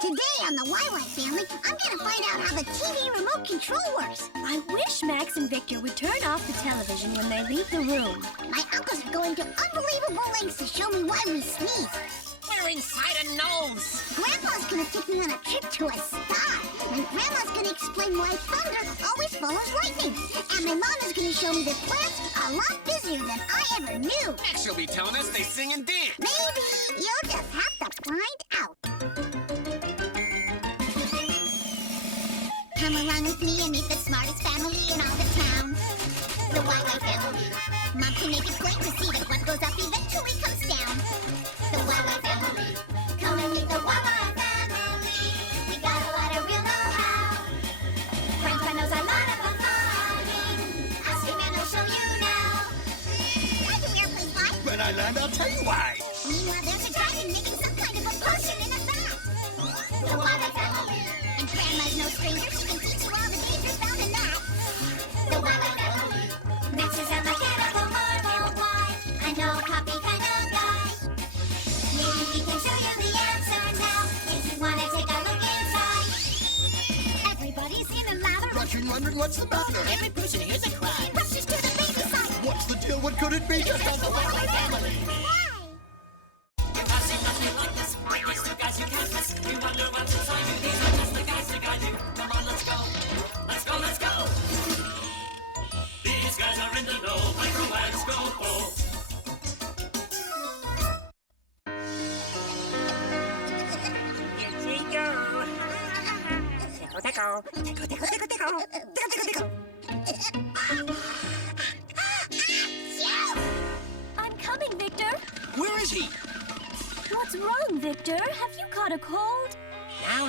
Today on the YY family, I'm gonna find out how the TV remote control works. I wish Max and Victor would turn off the television when they leave the room. My uncles are going to unbelievable lengths to show me why we sneeze. We're inside a nose. Grandpa's gonna take me on a trip to a star. And Grandma's gonna explain why thunder always follows lightning. And my mom is gonna show me that plants are a lot busier than I ever knew. Next she'll be telling us they sing and dance. Maybe. You'll just have to find out. Come along with me and meet the smartest family in all the town. The YY family. Mom can make it plain to see that what goes up eventually comes down. The YY family. Come and meet the YY family. We got a lot of real know-how. Grandpa knows a lot of farming. Ask him and he'll show you now. Why do airplanes fly? When I land, I'll tell you why. Meanwhile, there's a dragon making some kind of a potion in a vat. The YY family. And Grandma's no stranger. She can teach you all the dangers found in that. The YY family. Max is a mechanical marvel. Why? I know a copy kind of guy. Maybe he can show you the answer now. If you want to take a look inside. Everybody's in a lather. Rushing, wondering what's the matter. Every person hears a cry. He rushes to the baby side. What's the deal? What could it be? Just on the YY family. Why? If I've seen nothing like this, with these two guys you can't miss. You wonder what's inside you. These are just the guys that guide you. Come on, let's go. Let's go, let's go. These guys are in the know. Micro-wax go. Here we go. Tickle, tickle, tickle, tickle, tickle, tickle, tickle. I'm coming, Victor. Where is he? What's wrong, Victor? Have you caught a cold?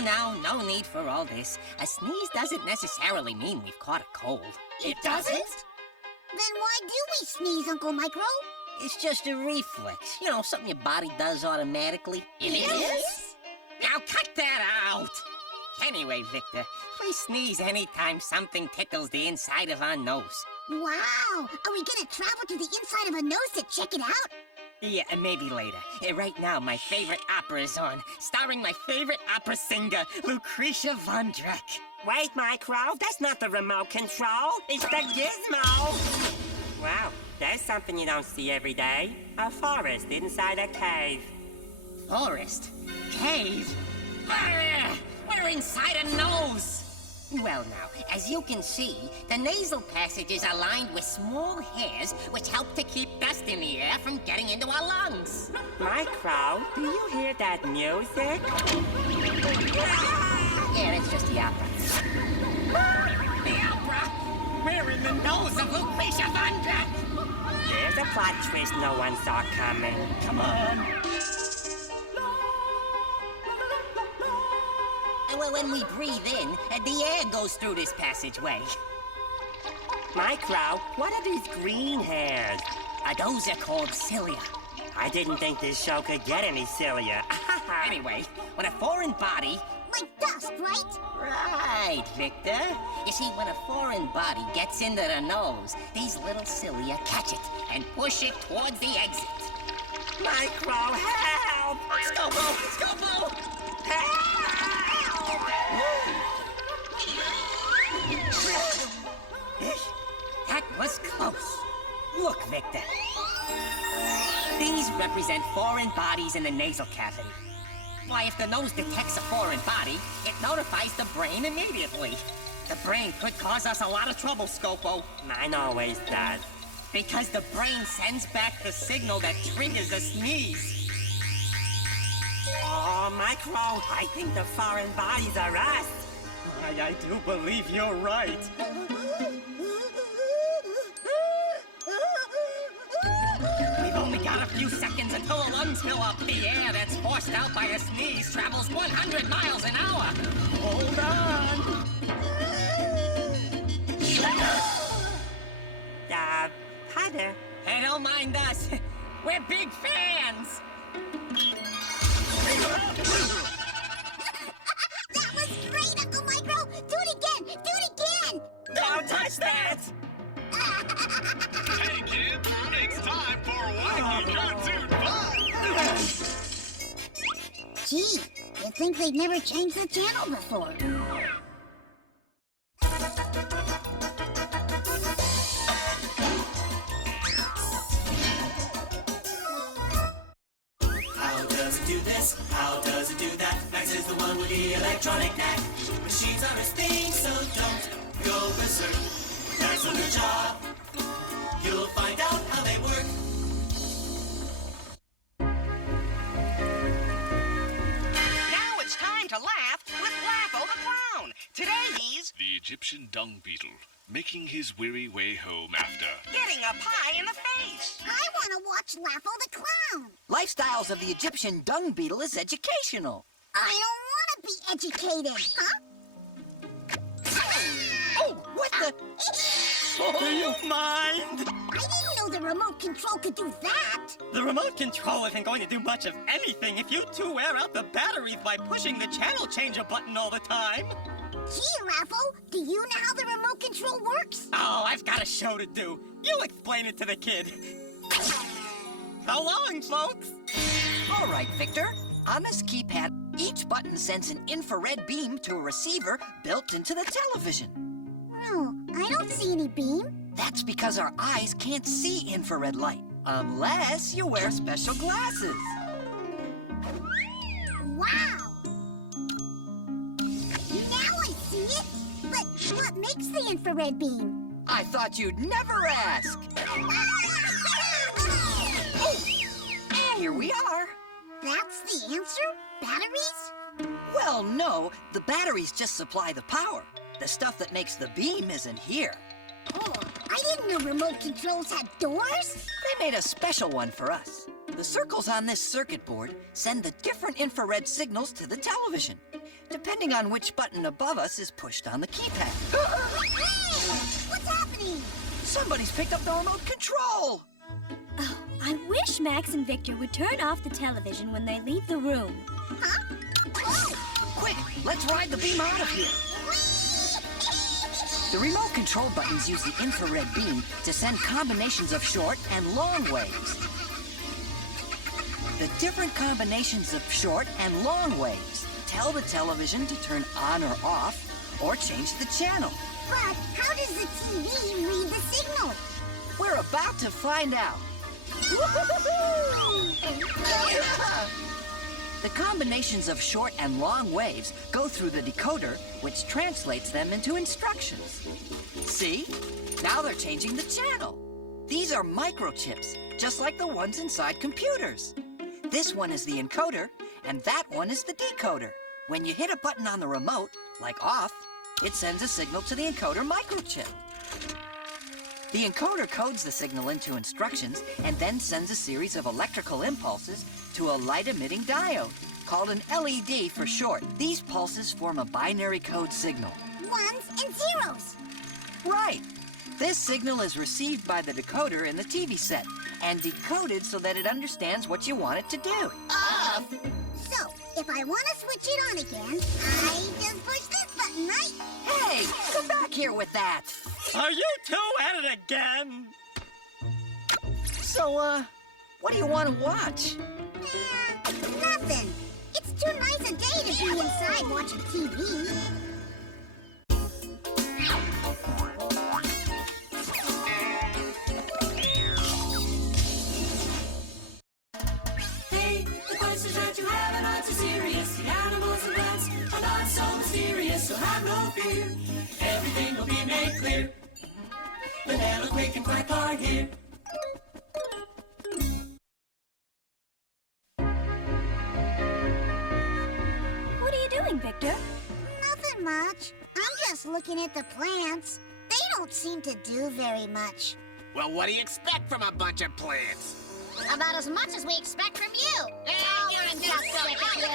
Now, no need for all this. A sneeze doesn't necessarily mean we've caught a cold. It doesn't? Then why do we sneeze, Uncle Micro? It's just a reflex. You know, something your body does automatically. It is? Now cut that out! Anyway, Victor, please sneeze anytime something tickles the inside of our nose. Wow! Are we gonna travel to the inside of a nose to check it out? Yeah, maybe later. Right now, my favorite opera is on, starring my favorite opera singer, Lucretia von Dreck. Wait, Micro, that's not the remote control. It's the gizmo. Wow, there's something you don't see every day. A forest inside a cave. Forest? Cave? Ah, we're inside a nose! Well now, as you can see, the nasal passages are lined with small hairs which help to keep dust in the air from getting into our lungs. Micro, do you hear that music? Yeah, that's just the opera. The opera? We're in the nose of Lucretia von Dreck! There's a plot twist no one saw coming. Come on. Well, when we breathe in, the air goes through this passageway. Micro, what are these green hairs? Those are called cilia. I didn't think this show could get any sillier. Anyway, when a foreign body... Like dust, right? Right, Victor. You see, when a foreign body gets into the nose, these little cilia catch it and push it towards the exit. Micro, help! Scopo! Scopo! Help! That was close. Look, Victor. These represent foreign bodies in the nasal cavity. Why, if the nose detects a foreign body, it notifies the brain immediately. The brain could cause us a lot of trouble, Scopo. Mine always does. Because the brain sends back the signal that triggers a sneeze. Oh, Micro, I think the foreign bodies are us. I do believe you're right. We've only got a few seconds until the lungs fill up. The air that's forced out by a sneeze travels 100 miles an hour. Hold on. Father. Hey, don't mind us. We're big fans. That was great, Uncle Micro! Do it again! Do it again! Don't touch that! Hey kids, it's time for wacky cartoon fun! Gee, you think think they've never changed the channel before. How does it do this? How does it do that? Max is the one with the electronic knack. Machines are his thing, so don't go berserk. That's on the job. You'll find out how they work. Now it's time to laugh with Laffo the Clown. Today he's The Egyptian dung beetle, making his weary way home after. getting a pie in the face. I want to watch Laffo the Clown. Lifestyles of the Egyptian dung beetle is educational. I don't want to be educated, huh? Oh, what the? Do you mind? I didn't know the remote control could do that. The remote control isn't going to do much of anything if you two wear out the batteries by pushing the channel changer button all the time. Gee, Laffo, do you know how the remote control works? Oh, I've got a show to do. You explain it to the kid. So long, folks. All right, Victor. On this keypad, each button sends an infrared beam to a receiver built into the television. No, I don't see any beam. That's because our eyes can't see infrared light, unless you wear special glasses. Wow! Now I see it. But what makes the infrared beam? I thought you'd never ask. Oh, here we are. That's the answer? Batteries? Well, no, the batteries just supply the power. The stuff that makes the beam isn't here. Oh, I didn't know remote controls had doors. They made a special one for us. The circles on this circuit board send the different infrared signals to the television, depending on which button above us is pushed on the keypad. Hey! What's happening? Somebody's picked up the remote control! Oh, I wish Max and Victor would turn off the television when they leave the room. Huh? Oh! Quick, let's ride the beam out of here. The remote control buttons use the infrared beam to send combinations of short and long waves. The different combinations of short and long waves tell the television to turn on or off or change the channel. But how does the TV read the signal? We're about to find out. The combinations of short and long waves go through the decoder, which translates them into instructions. See? Now they're changing the channel. These are microchips, just like the ones inside computers. This one is the encoder, and that one is the decoder. When you hit a button on the remote, like off, it sends a signal to the encoder microchip. The encoder codes the signal into instructions and then sends a series of electrical impulses to a light-emitting diode, called an LED for short. These pulses form a binary code signal. Ones and zeros. Right. This signal is received by the decoder in the TV set and decoded so that it understands what you want it to do. Off! So, if I want to switch it on again, I just push this button, right? Hey, come back here with that. Are you two at it again? So, what do you want to watch? Nothing. It's too nice a day to be inside watching TV. Hey, the questions that you have are not too serious. The animals and plants are not so mysterious, so have no fear. Everything will be made clear. Vanilla, Quick, and Quack are here. What are you doing, Victor? Nothing much. I'm just looking at the plants. They don't seem to do very much. Well, what do you expect from a bunch of plants? About as much as we expect from you. I'm just sick of you. You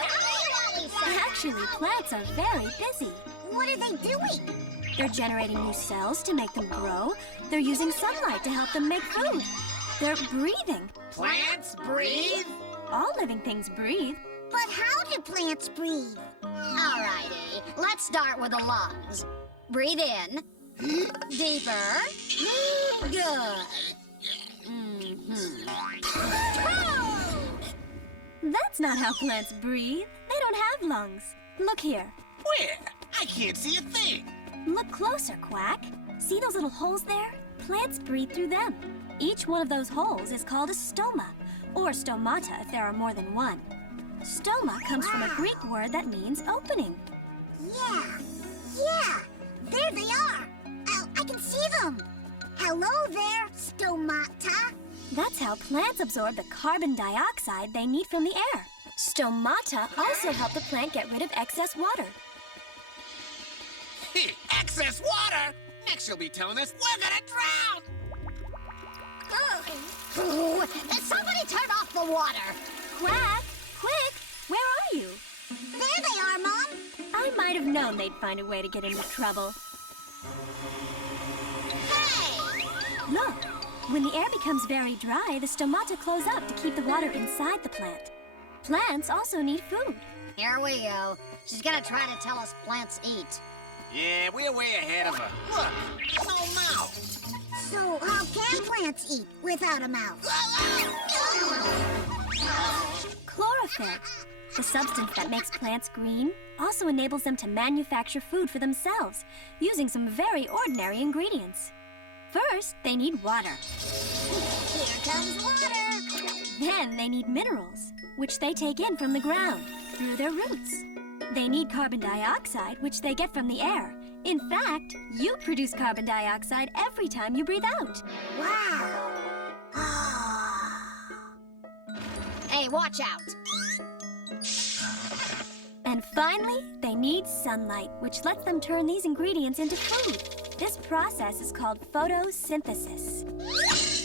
always say. Actually, plants are very busy. What are they doing? They're generating new cells to make them grow. They're using sunlight to help them make food. They're breathing. Plants breathe? All living things breathe. But how do plants breathe? Alrighty, let's start with the lungs. Breathe in. Deeper. Good. That's not how plants breathe. They don't don't have lungs. Look here. Where? I can't see a thing. Look closer, Quack. See those little holes there? Plants breathe through them. Each one of those holes is called a stoma, or stomata if there are more than one. Stoma comes from a Greek word that means opening. Yeah. There they are. I can see them. Hello there, stomata. That's how plants absorb the carbon dioxide they need from the air. Stomata also help the plant get rid of excess water. Excess water? Next you'll be telling us we're gonna drown. Somebody turn off the water. Quack, quick, where are you? There they are, Mom. I might have known they'd find a way to get into trouble. Hey! Look, when the air becomes very dry, the stomata close up to keep the water inside the plant. Plants also need food. Here we go. She's gonna try to tell us plants eat. Yeah, we're way ahead of her. Look, no mouth. So how can plants eat without a mouth? Chlorophyll, the substance that makes plants green, also enables them to manufacture food for themselves, using some very ordinary ingredients. First, they need water. Here comes water. Then they need minerals, which they take in from the ground, through their roots. They need carbon dioxide, which they get from the air. In fact, you produce carbon dioxide every time you breathe out. Wow. Hey, watch out. And finally, they need sunlight, which lets them turn these ingredients into food. This process is called photosynthesis.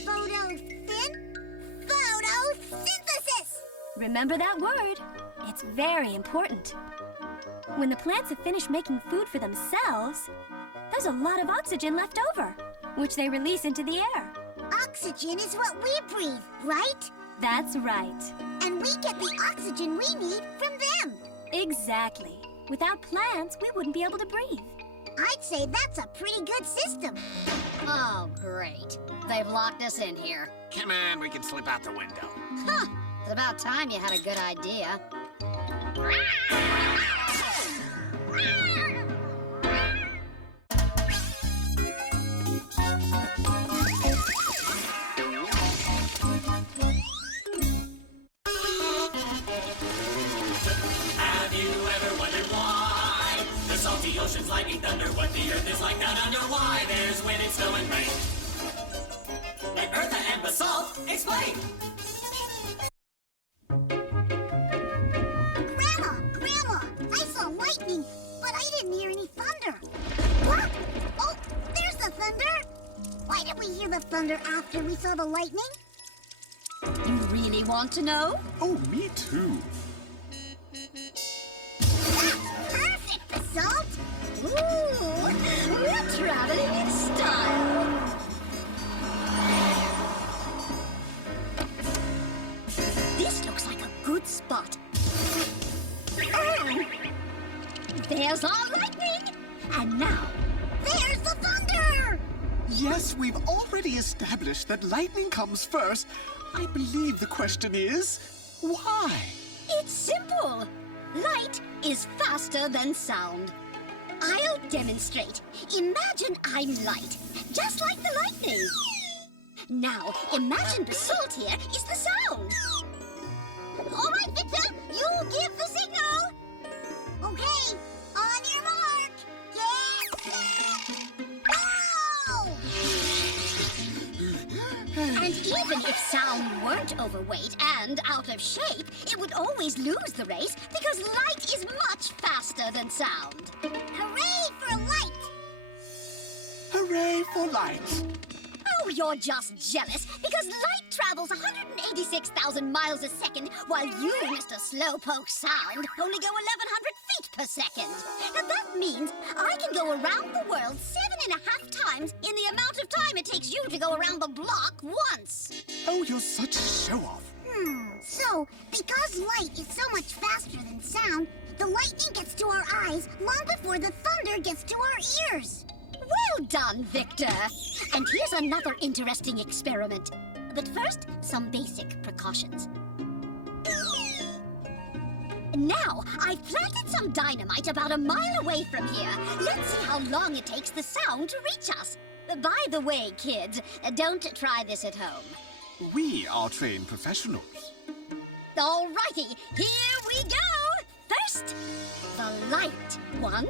Photosynthesis. Remember that word. It's very important. When the plants have finished making food for themselves, there's a lot of oxygen left over, which they release into the air. Oxygen is what we breathe, right? That's right. And we get the oxygen we need from them. Exactly. Without plants, we wouldn't be able to breathe. I'd say that's a pretty good system. Oh, great. They've locked us in here. Come on, we can slip out the window. Huh. It's about time you had a good idea. Have you ever wondered why the salty oceans, lightning, thunder, what the earth is like down under? Why there's wind and snow and rain? Let Eartha and Basalt explain. Grandma, I saw lightning, but I didn't hear any thunder. What? Oh, there's the thunder. Why did we hear the thunder after we saw the lightning? You really want to know? Oh, me too. That's perfect, Basalt. Ooh, we're traveling in style. This looks like a good spot. Oh! There's our lightning! And now, There's the thunder! Yes, we've already established that lightning comes first. I believe the question is, why? it's simple. Light is faster than sound. I'll demonstrate. Imagine I'm light, just like the lightning. Now, imagine Basalt here is the sound. All right, Victor, you give the signal. Okay, on your mark. Get set, go! And even if sound weren't overweight and out of shape, it would always lose the race because light is much faster than sound. Hooray for light! Hooray for light! Oh, you're just jealous because light travels 186,000 miles a second while you, Mr. Slowpoke Sound, only go 1,100 feet per second. And that means I can go around the world 7.5 times in the amount of time it takes you to go around the block once. Oh, you're such a show-off. So, because light is so much faster than sound, the lightning gets to our eyes long before the thunder gets to our ears. Well done, Victor. And here's another interesting experiment. But first, some basic precautions. Now, I've planted some dynamite about a mile away from here. Let's see how long it takes the sound to reach us. By the way, kids, don't try this at home. We are trained professionals. Alrighty, here we go! First, the light. 1,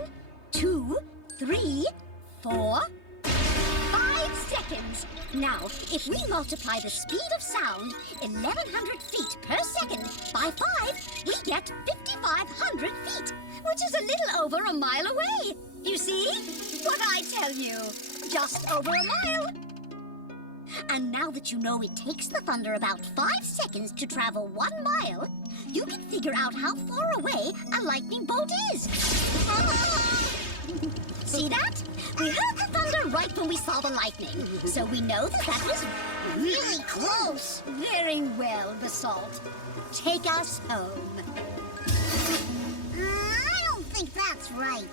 2, 3, 4, 5 seconds. Now, if we multiply the speed of sound, 1,100 feet per second, by 5, we get 5,500 feet, which is a little over a mile away. You see? What I tell you, just over a mile. And now that you know it takes the thunder about 5 seconds to travel 1 mile, you can figure out how far away a lightning bolt is. See that? We heard the thunder right when we saw the lightning, so we know that that was really close. Very well, Basalt. Take us home. I don't think that's right.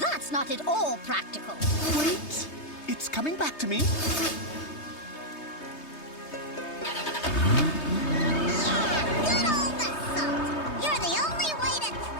That's not at all practical. Wait, it's coming back to me. Good old Basalt. You're the only way to travel.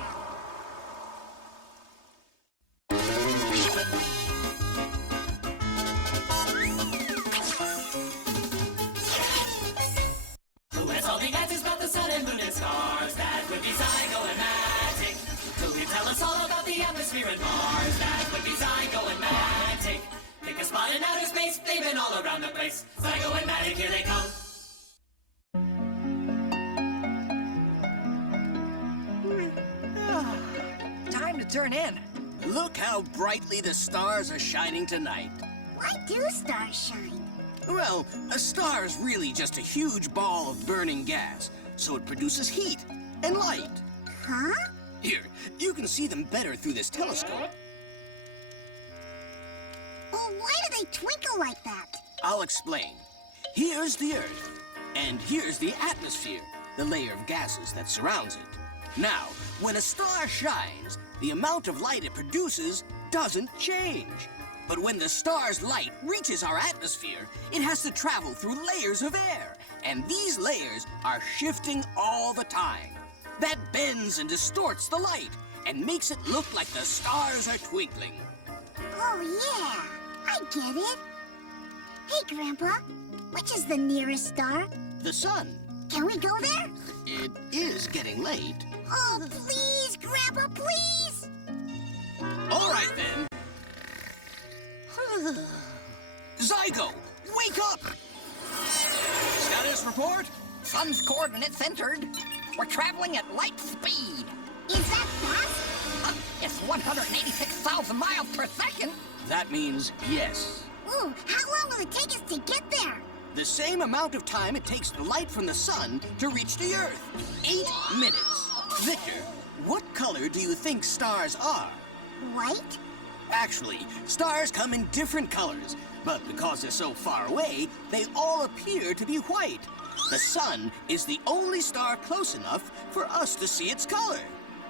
Who has all the answers about the sun and moon and stars? That would be Zygo-matic. Who can tell us all about the atmosphere and Mars? That would be Zygo-matic. Pick a spot in outer space, they've been all around the place. Zygo-matic, here they come. Time to turn in. Look how brightly the stars are shining tonight. Why do stars shine? Well, a star is really just a huge ball of burning gas, so it produces heat and light. Huh? Here, you can see them better through this telescope. Well, why do they twinkle like that? I'll explain. Here's the Earth, and here's the atmosphere, the layer of gases that surrounds it. Now, when a star shines, the amount of light it produces doesn't change. But when the star's light reaches our atmosphere, it has to travel through layers of air, and these layers are shifting all the time. That bends and distorts the light and makes it look like the stars are twinkling. Oh, yeah. I get it. Hey, Grandpa. Which is the nearest star? The sun. Can we go there? It is getting late. Oh, please, Grandpa, please! All right, then. Zygo, wake up! Status report? Sun's coordinates entered. We're traveling at light speed. Is that fast? It's 186,000 miles per second. That means yes. Ooh, how long will it take us to get there? The same amount of time it takes the light from the sun to reach the Earth. 8 minutes. Victor, what color do you think stars are? White? Actually, stars come in different colors, but because they're so far away, they all appear to be white. The sun is the only star close enough for us to see its color.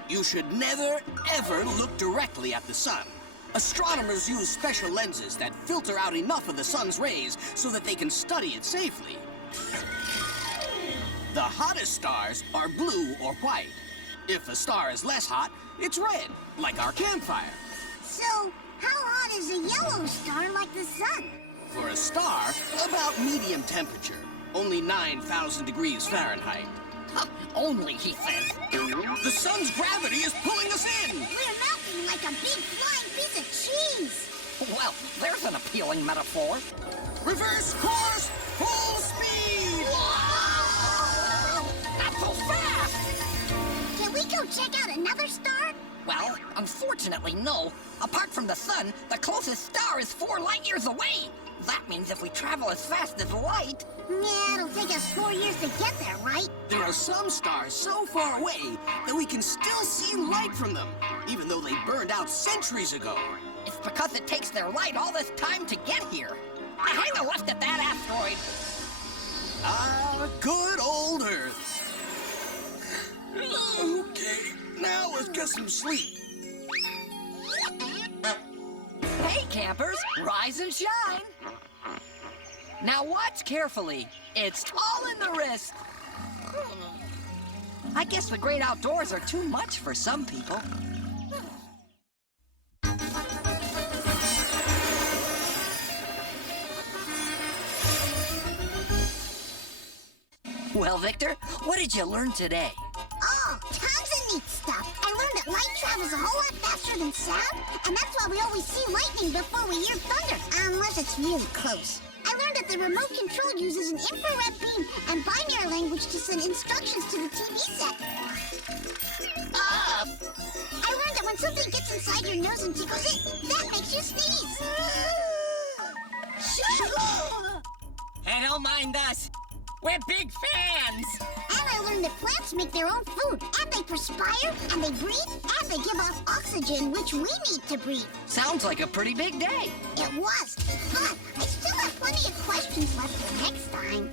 You should never, ever look directly at the sun. Astronomers use special lenses that filter out enough of the sun's rays so that they can study it safely. The hottest stars are blue or white. If a star is less hot, it's red, like our campfire. So, how hot is a yellow star like the sun? For a star, about medium temperature, only 9,000 degrees Fahrenheit. Only, he says. The sun's gravity is pulling us in! We're melting like a big flying piece of cheese! Well, there's an appealing metaphor. Reverse course, full speed! Whoa! Not so fast! Can we go check out another star? Well, unfortunately, no. Apart from the sun, the closest star is 4 light years away. That means if we travel as fast as light... Yeah, it'll take us 4 years to get there, right? There are some stars so far away that we can still see light from them, even though they burned out centuries ago. It's because it takes their light all this time to get here. Hang a left at that asteroid. Good old Earth. Okay, now let's get some sleep. Hey, campers, rise and shine. Now watch carefully. It's all in the wrist. I guess the great outdoors are too much for some people. Well, Victor, what did you learn today? Oh, tons of neat stuff. I learned that light travels a whole lot faster than sound, and that's why we always see lightning before we hear thunder, unless it's really close. I learned that the remote control uses an infrared beam and binary language to send instructions to the TV set. I learned that when something gets inside your nose and tickles it, that makes you sneeze. Hey, don't mind us. We're big fans. And I learned that plants make their own food, and they perspire, and they breathe, and they give off oxygen, which we need to breathe. Sounds like a pretty big day. It was, but I still have plenty of questions left for next time.